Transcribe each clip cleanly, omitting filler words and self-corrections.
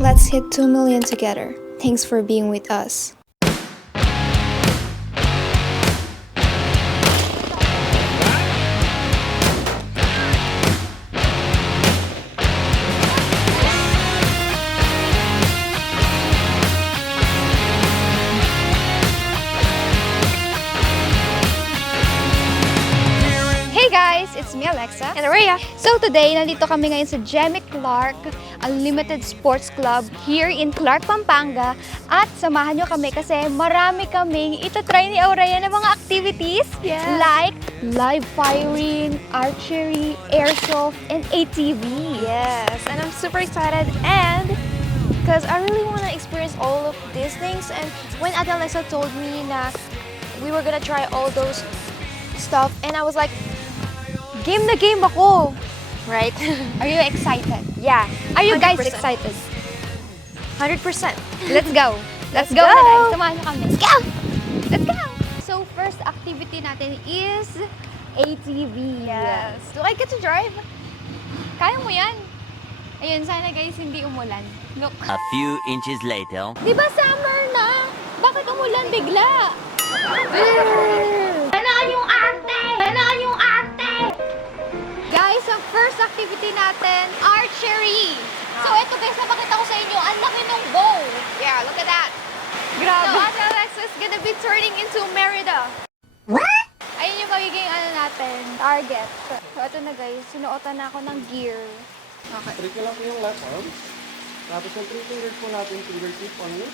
Let's hit 2 million together. Thanks for being with us. Hey guys! It's me, Alexa. And Rhea. So today, nandito kami ngayon sa Jemmy Clark Unlimited Sports Club here in Clark, Pampanga. At samahan nyo kami kasi marami kaming itatry ni Aurea ng mga activities like live firing, archery, airsoft, and ATV. Yes, and I'm super excited and because I really want to experience all of these things. And when Ate Alexa told me that we were gonna try all those stuff, and I was like, game na game ako, right? Are you excited? Yeah. Are you guys 100%. excited? 100%. Let's go! Let's go na guys! Samahan nyo kami. Let's go! Let's go! So first activity natin is ATV. Yes. Do I get to drive? Kaya mo yan? Ayun, sana guys hindi umulan. Look. A few inches later. Di ba summer na? Bakit umulan bigla? Guys, ang first activity natin, archery. So ito guys, napakita ko sa inyo, ang laki ng bow. Yeah, look at that. Grabe. So Ate Alexa is gonna be turning into Merida. Ayun yung magiging ano natin, target. So ito na guys, sinuotan na ako ng gear. Okay. Trick lang po yung left arm. Tapos yung 3 fingers po natin, fingertip on it.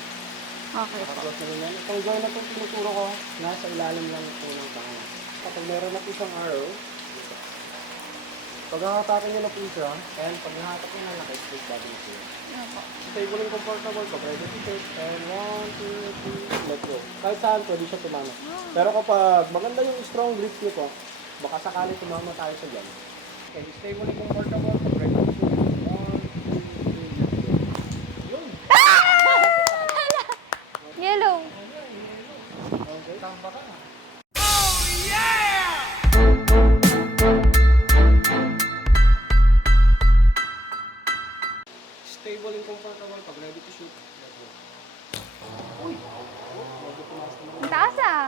Okay. Nakaklose na yan. Itong joint na itong tinuturo ko, nasa ilalim lang po ng tanga. Kapag meron na po isang arrow, pag hahatakin nyo na po siya, and pag nahatak nyo na, naka-straight body na siya. Stable and comfortable, pag ready to take, and 1, 2, 3, let go. Kahit saan, pwede siya tumama. Pero kapag maganda yung strong grip nyo po, baka sakali tumama tayo sa dyan. Okay, stable and comfortable, pag ready to take, 1, 2, 3, let go. Yun! Yellow. Okay, tamba ka na. Stable and comfortable, pag ready to shoot. Uy! Medyo tumaas na naman. Ang taas ah.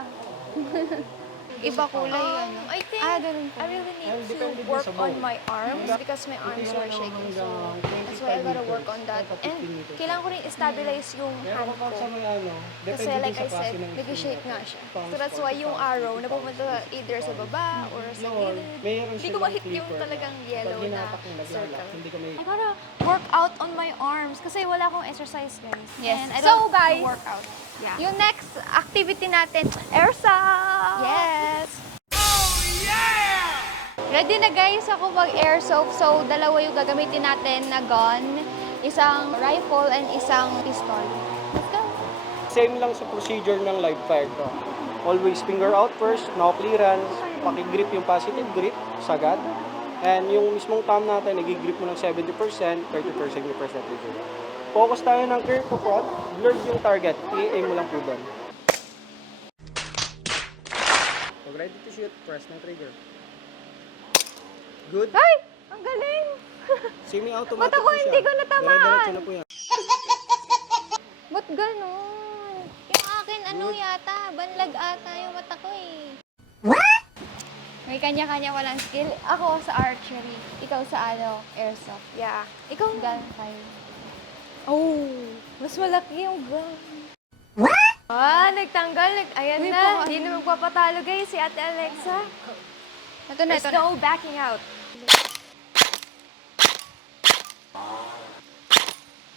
Iba kulay ano. I think ganun po. I really need Well, to depende din work sa bow. on my arms because my arms are shaking. So that's why I gotta work on that. And kailangan ko rin i-stabilize yung Pero hand kapag ko. sa may ano, Kasi depende din like sa I klase said, ng nag-shake nga siya. Pang So that's why yung arrow napupunta either sa baba or sa No, gilid. mayroon Hindi ko silang ma-hit yung clipper talagang na yellow pag na hinatak yung naglalak, circle. hindi ko may... I gotta work out on my arms kasi wala akong exercise, guys. Yes. And I So, don't guys, work out. Yeah. Yung next activity natin, airsoft. Yes. Ready na guys ako mag-airsoft. So, dalawa yung gagamitin natin na gun. Isang rifle and isang pistol. Let's go! Same lang sa procedure ng live fire ko. Always finger out first, no clearance, pakigrip yung positive grip, sagad. And yung mismong thumb natin, nag-grip mo ng 70%, 30% yung percentage. Focus tayo ng clear to front, blurred yung target, i-aim mo lang po doon. Pag ready to shoot, press ng trigger. Good. Ay! Ang galing! Semi-automatic Ba't ako po siya. hindi ko natamaan? Dire-diretso na po yan. Ba't ganun? Yung akin ano yata, banlag ata yung mata ko eh. May kanya-kanya walang skill. Ako sa archery. Ikaw sa ano, airsoft. Yeah. Ikaw gunfire. Oh, mas malaki yung gun. Nagtanggal. Ayan Uy, na. baka- Hindi na magpapatalo, guys, si Ate Alexa. Ito na, There's ito na. no backing out.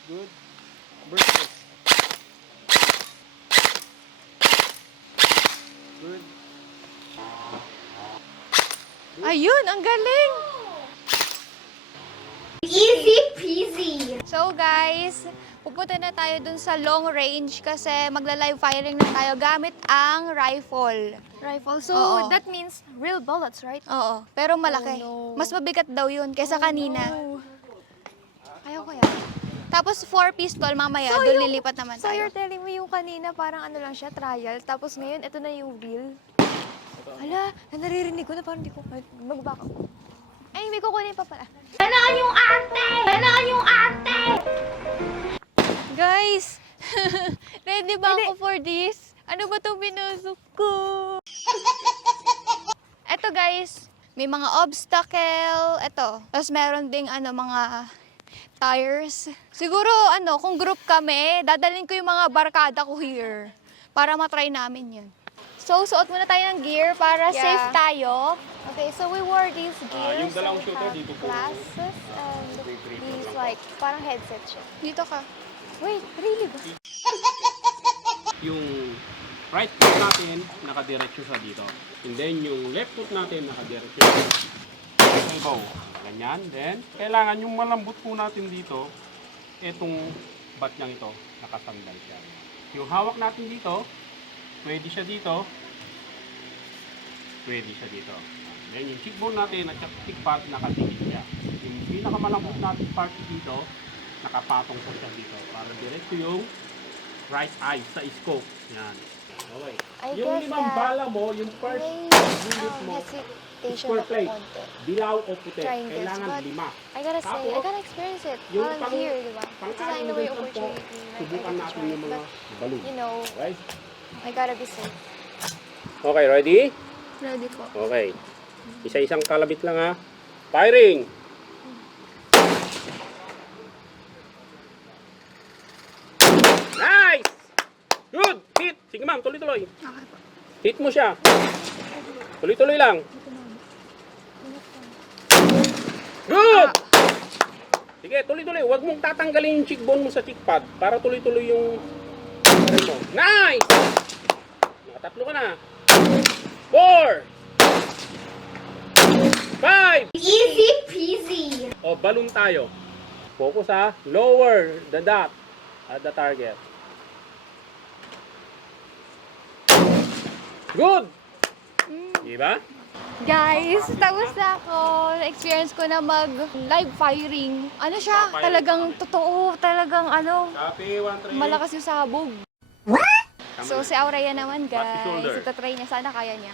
Good. Burst. Good. Ayun, ang galing! So guys, pupunta na tayo dun sa long range kasi magla-live firing na tayo gamit ang rifle. Rifle. So Oo. that means real bullets, right? Oo, pero malaki. Oh, no. Mas mabigat daw yun kaysa kanina. Ayaw ko yan. Tapos 4 pistol mamaya, doon lilipat naman So tayo. you're telling me yung kanina parang ano lang siya, trial, tapos ngayon ito na yung real? Hala, naririnig ko na parang hindi ko mag-back up. Ay, may kukunin pa pala. Ganon yung arte! Ganon yung arte! Guys, ready ba ako for this? Ano ba itong binusok ko? Eto guys, may mga obstacle. Eto. Tapos meron ding mga tires. Siguro kung group kami, dadalhin ko yung mga barkada ko here. Para matry namin yun. So, suot muna tayo ng gear para safe tayo. Okay, so we wore these gears. yung dalawang so we shooter have dito po. glasses and these like parang headset siya. Dito ka. Wait, really ba? Yung right foot natin, nakadiretso siya dito. And then, yung left foot natin, nakadiretso siya. Elbow. Ganyan. Then, kailangan yung malambot po natin dito, etong bat niyang ito, nakasandal siya. Yung hawak natin dito, pwede siya dito, pwede siya dito. Then, yung cheekbone natin at cheek pad, nakatingin siya. Yung pinakamalambot natin part dito, nakapatong po siya dito. Para diretso yung right eye sa scope. Yan. Okay. I Yung guess limang that bala mo, yung first may unit mo, hesitation square ako plate, konti. dilaw o puti. Trying this, Kailangan but 5. I gotta say, I Tapos, gotta experience it yung while I'm here, di ba? This is pang-anim another na po, opportunity. Like, I subukan get to natin try yung it, mga but, balloon. you know, Okay? I gotta be safe. Okay, ready? Ready po. Okay. Isa-isang kalabit lang ha. Firing! Nice! Good! Hit! Sige ma'am, tuloy-tuloy. Okay po. Hit mo siya. Tuloy-tuloy lang. Good! Sige, tuloy-tuloy. Huwag mong tatanggalin yung cheekbone mo sa cheek pad para tuloy-tuloy yung mo. Nice! Nakatatlo ka na. 4 5 Easy peasy! O, balloon tayo. Focus ha. Lower the dot at the target. Good! Diba? Guys, tapos na ako. Experience ko na mag-live firing. Ano siya? Talagang totoo. Talagang Copy, 1, 3. malakas yung sabog. So, si Aurea naman, Back to guys. shoulder. Itatry niya. Sana kaya niya.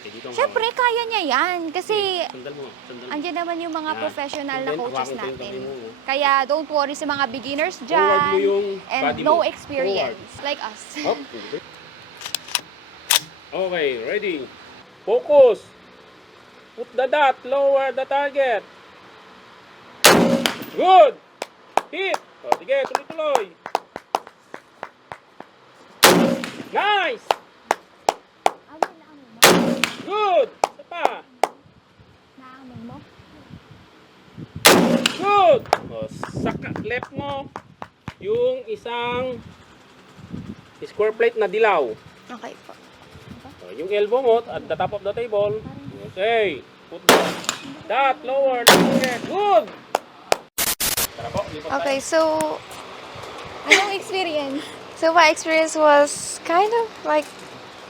Okay, dito Siyempre, kaya niya yan. Kasi, Sandal mo. Sandal mo. andyan naman yung mga Yan. professional na And then, coaches hawakan ko yung natin. tabi mo. Kaya, don't worry sa mga beginners Forward dyan. mo yung And body no mo. experience. Like us. Up. Okay, ready. Focus. Put the dot. Lower the target. Good. Hit. O, sige, tuloy-tuloy. Nice. Good. Isa pa. Naamoy mo? Good. O, saka left mo yung isang square plate na dilaw. Okay po. O, yung elbow mo at the top of the table. Okay. Put the dot lower. Target. Good. Tara po, lipat tayo. Okay, so Anong experience? my experience was kind of like,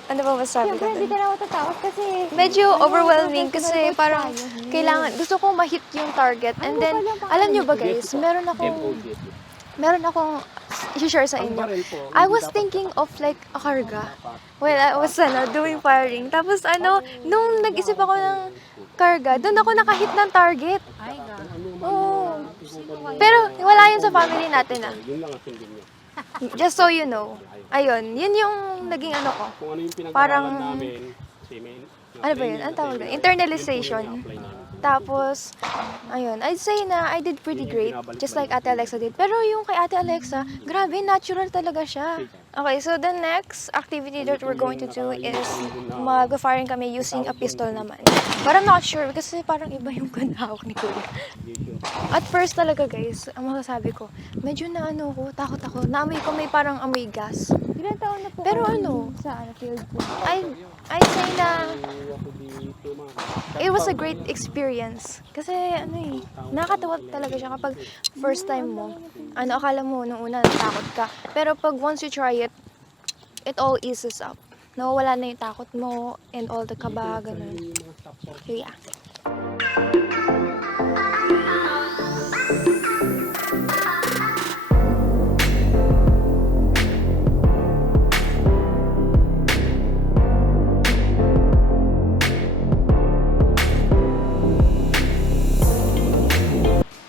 ano ba masabi ko Siyempre, hindi dun? ka na matatakot kasi Medyo overwhelming professional kasi coach parang tayo. kailangan, gusto kong ma-hit yung target. And then, alam nyo ba guys, meron akong i-share sa Ang inyo. baril po, I hindi was dapat thinking of like a karga. When I was doing firing. Tapos nung nag-isip ako ng karga, doon ako nakahit ng target. Oo. Pero wala yun sa family natin ah. Yun lang ang sundin niya. Just so you know. Ayun, yun yung naging ano ko. Kung ano yung Parang- pinag-aralan namin, Ano ba yun? Ang tawag doon? Internalization. Tapos, ayun, I'd say na I did pretty great, just like Ate Alexa did. Pero yung kay Ate Alexa, grabe, natural talaga siya. Okay, so the next activity that we're going to do is mag-firing kami using a pistol naman. But I'm not sure kasi parang iba yung hawak ni Kuya. At first talaga guys, ang masasabi ko, medyo na takot ako. Naamoy ko may parang amoy gas. Ilan taon na po Pero kayo sa field po? I'd say na it was a great experience. Kasi nakakatawa talaga siya kapag first time mo. Akala mo nung una natakot ka. Pero pag once you try it, it all eases up. Nawawala na yung takot mo and all the kaba, ganun. So yeah.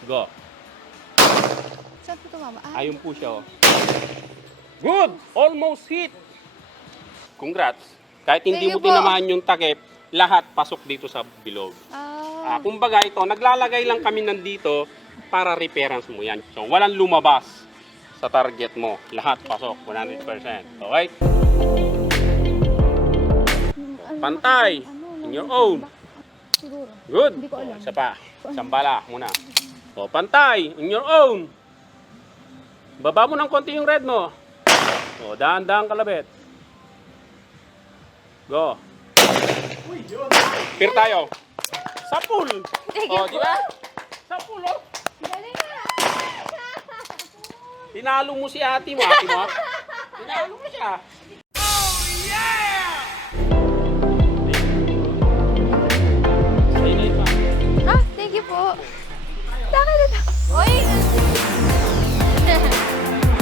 Go. Saan po tumama? Ayun po po siya. Oh. Good! Almost hit! Congrats. Kahit hindi Thank mo you po. tinamaan yung takip, lahat pasok dito sa bilog. Kumbaga ito, naglalagay lang kami nandito para repairance mo yan. So, walang lumabas sa target mo. Lahat pasok, 100%. Okay? Pantay. In your own. Good. Isa pa. Isang bala muna. So, pantay. In your own. Baba mo ng konti yung red mo. O, dahan-dahan kalabit. Go. Pir tayo. Sa pool. O, di ba? Sa pool, oh. Tinalo mo si ate mo, ha? Tinalo mo siya. Ah, thank you po. Oy!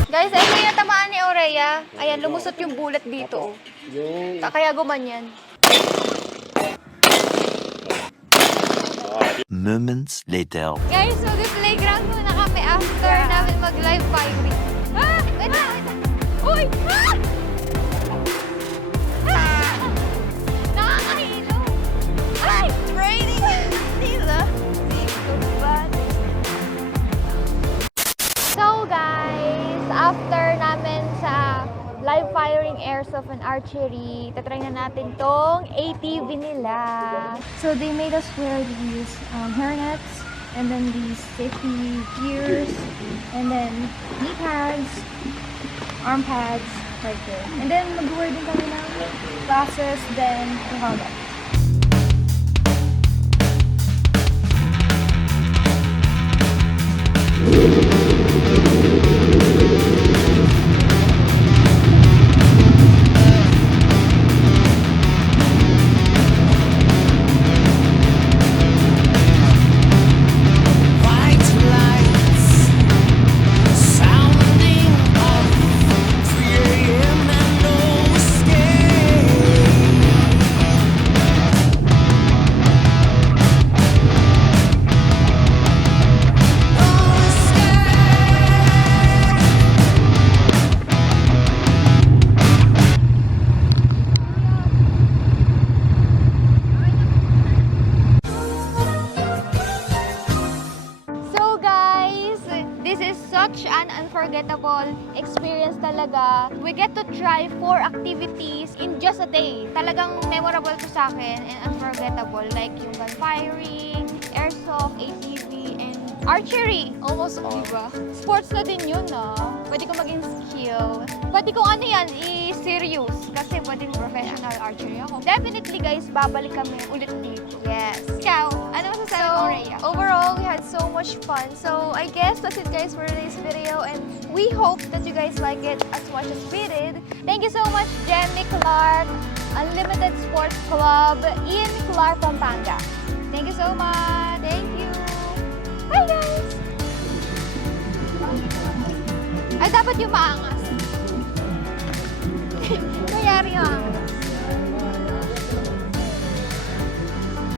Guys, ito yung natamaan ni Aurea. Ayan, lumusot yung bullet dito. Yung Kaya gumanyan. Moments later. Guys, mag-playground muna kami after namin mag-live firing. Ah! Wait lang, wait lang. Uy! Ah! Ah! Nakakahilo! Ay! It's raining! Tila! So guys, after namin sa live firing airsoft and archery, tatry na natin tong ATV nila. So they made us wear these hairnets and then these safety gears and then knee pads, arm pads right there. And then mag-wear din kami ng glasses, then the helmet. So guys, this is such an unforgettable experience talaga. We get to try 4 activities in just a day. Talagang memorable to sa akin and unforgettable. Like yung gun firing, airsoft, ATV, and archery. Almost all. Diba? Sports na din yun, no? Pwede kong maging skill. Pwede kong ano yan, i-serious. Kasi pwede professional archery ako. Definitely guys, babalik kami ulit dito. Yes. Ikaw, ano masasabi mo, Rhea? Overall, we had so much fun. So I guess that's it guys for today's video, and we hope that you guys like it as much as we did. Thank you so much, Jemmy Clark, Unlimited Sports Club in Clark, Pampanga. Thank you so much. Thank you. Bye, guys. Ay, dapat yung maangas. Kayari yung angas.